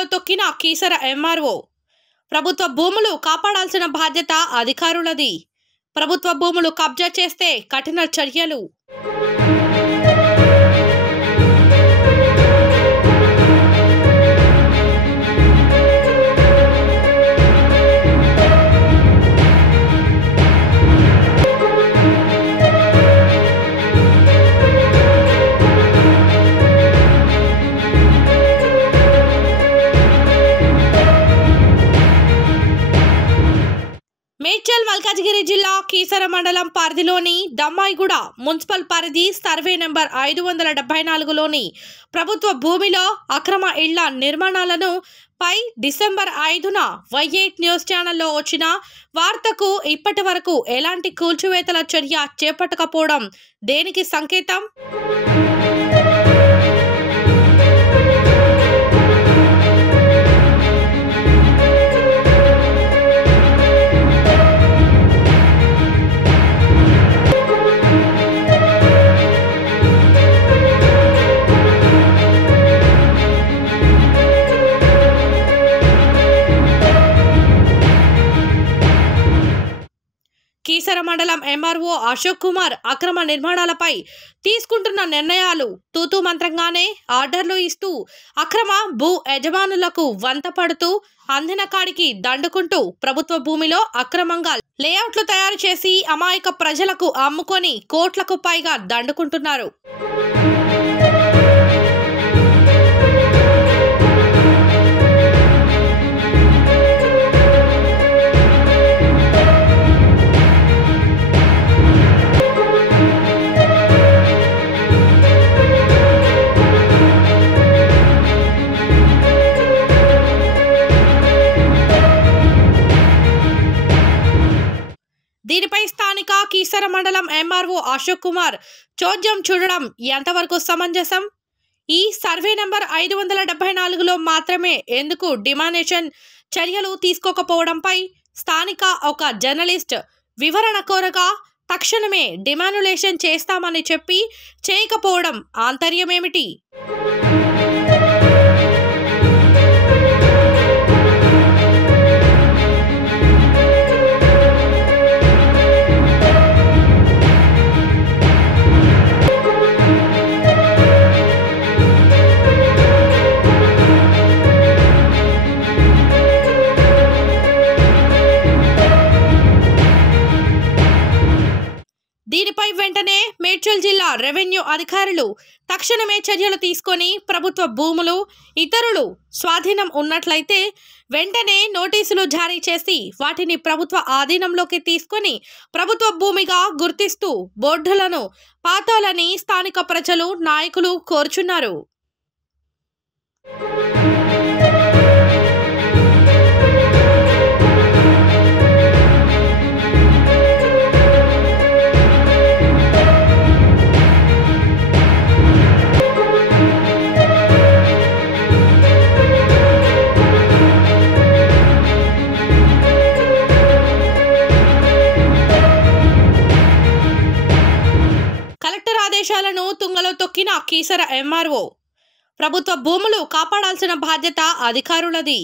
తుంగలో తొక్కిన కీసర ఎంఆర్ఓ. ప్రభుత్వ భూములు కాపాడాల్సిన బాధ్యత అధికారులది. ప్రభుత్వ భూములు కబ్జా చేస్తే కఠిన చర్యలు. మేడ్చల్ మల్కాజ్గిరి జిల్లా కీసర మండలం పరిధిలోని దమ్మాయిగూడ మున్సిపల్ పరిధి సర్వే నెంబర్ 574లోని ప్రభుత్వ భూమిలో అక్రమ ఇళ్ల నిర్మాణాలను పై డిసెంబర్ 5న Y8 న్యూస్ ఛానల్లో వచ్చిన వార్తకు ఇప్పటి వరకు ఎలాంటి కూల్చివేతల చర్య చేపట్టకపోవడం దేనికి సంకేతం? కీసర మండలం ఎంఆర్ఓ అశోక్ కుమార్ అక్రమ నిర్మాణాలపై తీసుకుంటున్న నిర్ణయాలు తూతూ మంత్రంగానే ఆర్డర్లు ఇస్తూ అక్రమ భూ యజమానులకు వంత పడుతూ అందిన కాడికి దండుకుంటూ ప్రభుత్వ భూమిలో అక్రమంగా లేఅవుట్లు తయారు చేసి అమాయక ప్రజలకు అమ్ముకొని కోట్లకు పైగా దండుకుంటున్నారు. దీనిపై స్థానిక కీసర మండలం ఎంఆర్ఓ అశోక్ కుమార్ చోద్యం చూడడం ఎంతవరకు సమంజసం? ఈ సర్వే నంబర్ 574లో మాత్రమే ఎందుకు డిమానేషన్ చర్యలు తీసుకోకపోవడంపై స్థానిక ఒక జర్నలిస్ట్ వివరణ కోరగా తక్షణమే డిమాన్యులేషన్ చేస్తామని చెప్పి చేయకపోవడం ఆంతర్యమేమిటి? దీనిపై వెంటనే మేడ్చల్ జిల్లా రెవెన్యూ అధికారులు తక్షణమే చర్యలు తీసుకొని ప్రభుత్వ భూములు ఇతరులు స్వాధీనం ఉన్నట్లయితే వెంటనే నోటీసులు జారీ చేసి వాటిని ప్రభుత్వ ఆధీనంలోకి తీసుకొని ప్రభుత్వ భూమిగా గుర్తిస్తూ బోర్డులను పాతాలని స్థానిక ప్రజలు నాయకులు కోరుచున్నారు. కలెక్టర్ ఆదేశాలను తుంగలో తొక్కిన కీసర ఎంఆర్ఓ. ప్రభుత్వ భూములు కాపాడాల్సిన బాధ్యత అధికారులది.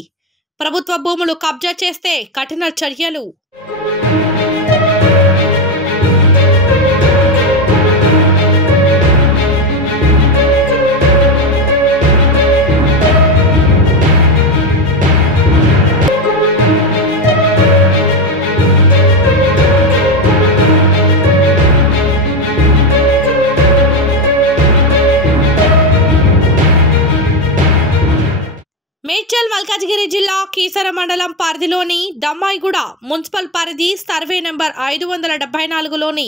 ప్రభుత్వ భూములు కబ్జా చేస్తే కఠిన చర్యలు. మేడ్చల్ మల్కాజ్గిరి జిల్లా కీసర మండలం పరిధిలోని దమ్మాయిగూడ మున్సిపల్ పరిధి సర్వే నెంబర్ 574లోని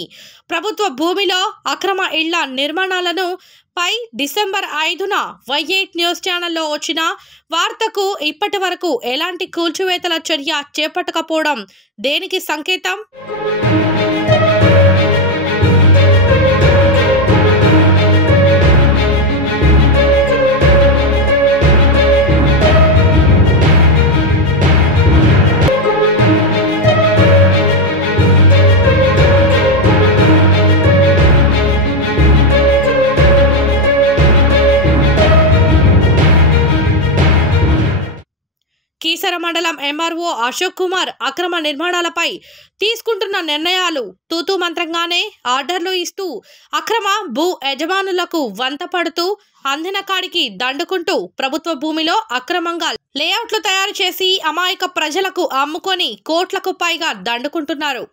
ప్రభుత్వ భూమిలో అక్రమ ఇళ్ల నిర్మాణాలను పై డిసెంబర్ 5న Y8 న్యూస్ ఛానల్లో వచ్చిన వార్తకు ఇప్పటి వరకు ఎలాంటి కూల్చివేతల చర్య చేపట్టకపోవడం దేనికి సంకేతం? మండలం ఎంఆర్ఓ అశోక్ కుమార్ అక్రమ నిర్మాణాలపై తీసుకుంటున్న నిర్ణయాలు తూతూ మంత్రంగానే ఆర్డర్లు ఇస్తూ అక్రమ భూ యజమానులకు వంత పడుతూ అందిన కాడికి దండుకుంటూ ప్రభుత్వ భూమిలో అక్రమంగా లేఅవుట్లు తయారు చేసి అమాయక ప్రజలకు అమ్ముకొని కోట్లకు పైగా దండుకుంటున్నారు.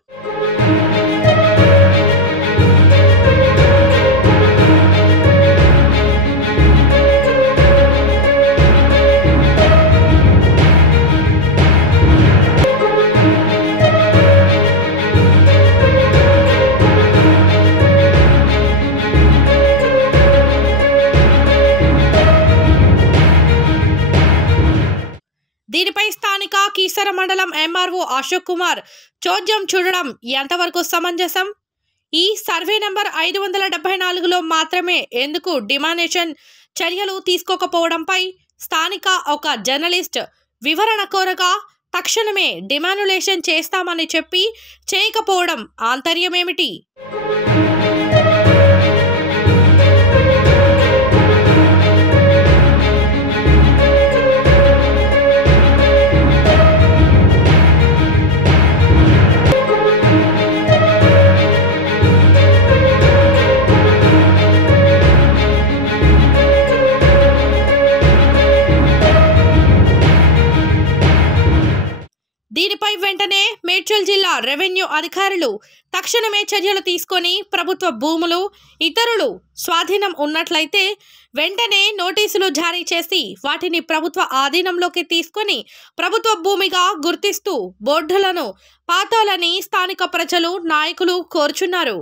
దీనిపై స్థానిక కీసర మండలం ఎంఆర్ఓ అశోక్ కుమార్ చోద్యం చూడడం ఎంతవరకు సమంజసం? ఈ సర్వే నంబర్ 574లో మాత్రమే ఎందుకు డిమానేషన్ చర్యలు తీసుకోకపోవడంపై స్థానిక ఒక జర్నలిస్ట్ వివరణ కోరగా తక్షణమే డిమాన్యులేషన్ చేస్తామని చెప్పి చేయకపోవడం ఆంతర్యమేమిటి? దీనిపై వెంటనే మేడ్చల్ జిల్లా రెవెన్యూ అధికారులు తక్షణమే చర్యలు తీసుకొని ప్రభుత్వ భూములు ఇతరులు స్వాధీనం ఉన్నట్లయితే వెంటనే నోటీసులు జారీ చేసి వాటిని ప్రభుత్వ ఆధీనంలోకి తీసుకొని ప్రభుత్వ భూమిగా గుర్తిస్తూ బోర్డులను పాతాలని స్థానిక ప్రజలు నాయకులు కోరుచున్నారు.